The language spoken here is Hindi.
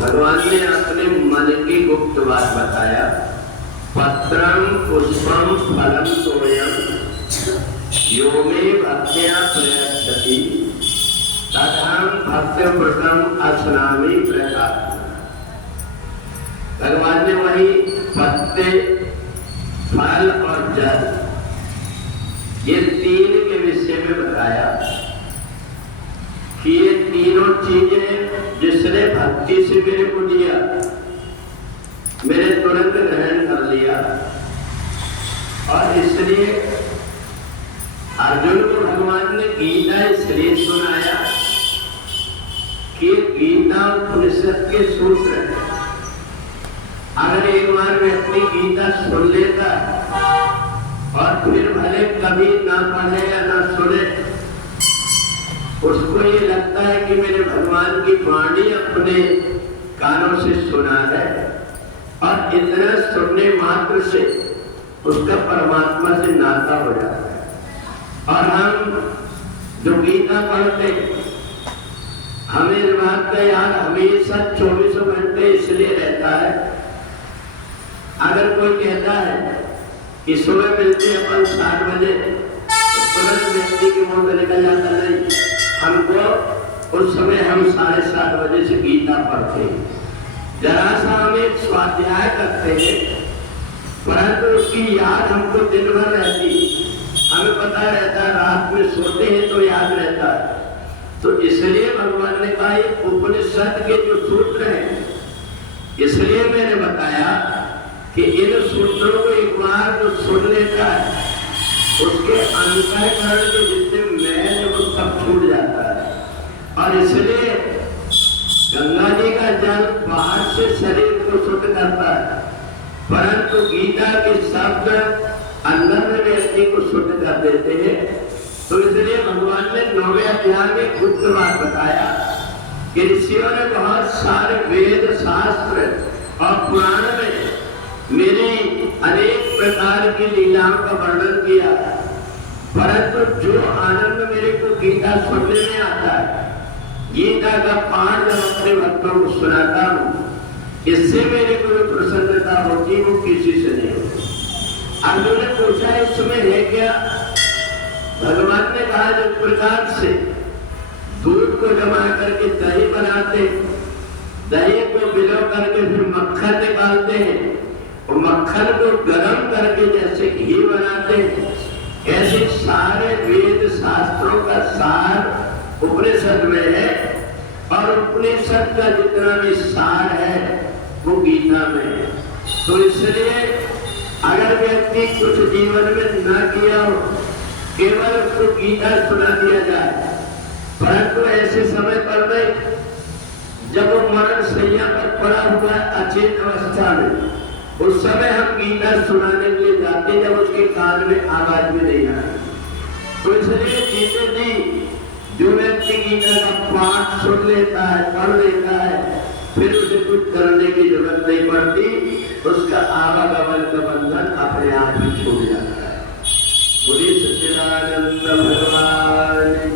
भगवान ने अपने मन की गुप्त बात बताया। पत्रम पुष्पम फलम तोयम यो मे भक्त्या प्रयच्छति तदहं भक्तव्रतम अस्नामि प्रसाद। भगवान ने वही पत्ते, फल और जल, ये तीन के विषय में बताया कि ये तीनों चीजें जिसने भक्ति से मेरे को दिया, मेरे तुरंत ग्रहण कर लिया। और इसलिए अर्जुन को भगवान ने गीता इसलिए सुनाया कि गीता उपनिषद के सूत्र है। अगर एक बार व्यक्ति गीता सुन लेता और फिर भले कभी ना पढ़े या ना सुने, उसको ये लगता है कि मेरे भगवान की वाणी अपने कानों से सुना है और इतना सुनने मात्र से उसका परमात्मा से नाता हो जाता है। और हम जो गीता पढ़ते, हमें इस बात का याद हमेशा 24 घंटे इसलिए रहता है। अगर कोई कहता है कि सुबह मिलते अपन 7 बजे, तो तुरंत व्यक्ति के मुंह में निकल जाता नहीं, हमको उस समय हम 7:30 बजे से गीता पढ़ते हैं। जरा सा हम एक स्वाध्याय करते हैं, परंतु उसकी याद हमको दिन भर रहती, हमें पता रहता है, रात में सोते हैं तो याद रहता है। तो इसलिए भगवान ने कहा ये उपनिषद के जो सूत्र हैं, इसलिए मैंने बताया कि इन सूत्रों को एक बार जो सुन लेता है, उसके अंतःकरण के जितने मैल वो सब छूट जाता है। और इसलिए गंगा जी का जल बाहर से शरीर को शुद्ध करता है, परंतु गीता के शब्द अंदर में व्यक्ति को शुद्ध कर देते हैं। तो इसलिए भगवान ने 9वें अध्याय में गुप्त बात बताया कि ऋषियों ने बहुत सारे वेद शास्त्र और पुराण में मेरी अनेक प्रकार की लीलाओं का वर्णन किया, परंतु जो आनंद मेरे को गीता सुनने में आता है, गीता का पाठ जब अपने भक्तों को सुनाता हूँ, इससे मेरे को जो प्रसन्नता होती वो किसी से नहीं होती। अर्जुन ने पूछा इसमें है क्या? भगवान ने कहा जिस प्रकार से दूध को जमा करके दही बनाते, दही को भिगो करके फिर मक्खन निकालते हैं, और मक्खन को गर्म करके जैसे घी बनाते हैं, ऐसे सारे वेद शास्त्रों का सार उपनिषद में है। और उपनिषद का जितना भी सार है वो गीता में है। तो इसलिए अगर व्यक्ति कुछ जीवन में न किया हो, केवल उसको गीता सुना दिया जाए, परंतु ऐसे समय पर नहीं जब वो मरण शैया पर पड़ा हुआ अचेत अवस्था में, उस समय हम गीता सुनाने के लिए जाते जब उसके कान में आवाज भी नहीं आ रही। तो इसलिए जीते जी जो व्यक्ति गीता का पाठ सुन लेता है, पढ़ लेता है, फिर उसे कुछ करने की जरूरत नहीं पड़ती, उसका आवागमन का बंधन अपने आप ही छूट जाता है। बोलिए सच्चिदानंद भगवान।